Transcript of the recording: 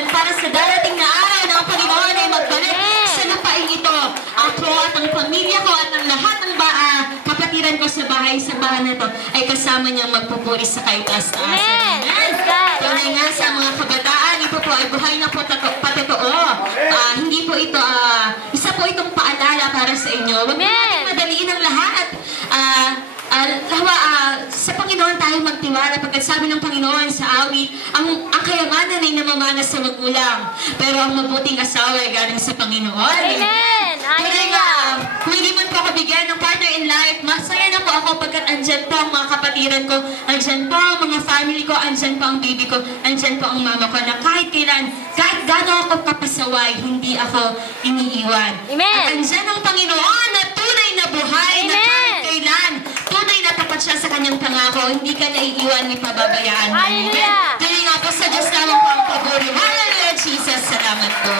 Panginoon para sa darating na araw ng Panginoon ay magbalik sa lupain ito. Ako at ang pamilya ko at ang lahat ng kapatiran ko sa bahay na ito ay kasama niyang magpupuri sa kaitaas-taasan. Amen. Tunay nga sa mga kabataan, ito po ay buhay na patotoo. Hindi po ito, isa po itong paalala para sa inyo. Huwag mo natin madaliin ang lahat. Sa Panginoon tayo magtiwala pagkat sabi ng Panginoon sa awit, ang kayamanan ay namamana sa magulang, pero ang mabuting asawa ay galing sa Panginoon. Amen. Kaya nga, kung hindi man po ako bigyan ng partner in life, masaya na po ako pagkat andyan po ang mga kapatiran ko, andyan po ang mga family ko, andyan po ang baby ko, andyan po ang mama ko, na kahit kailan, kahit gano'n ako kapasaway, hindi ako iniiwan. Amen. At andyan ang Panginoon na tunay na buhay, na kahit kailan, tunay na tapat siya sa kanyang pangako, hindi ka naiiwan ni pababayaan. Hallelujah. Kaya nga po sa Diyos naman po ang paburi. Hallelujah, Jesus. Salamat po.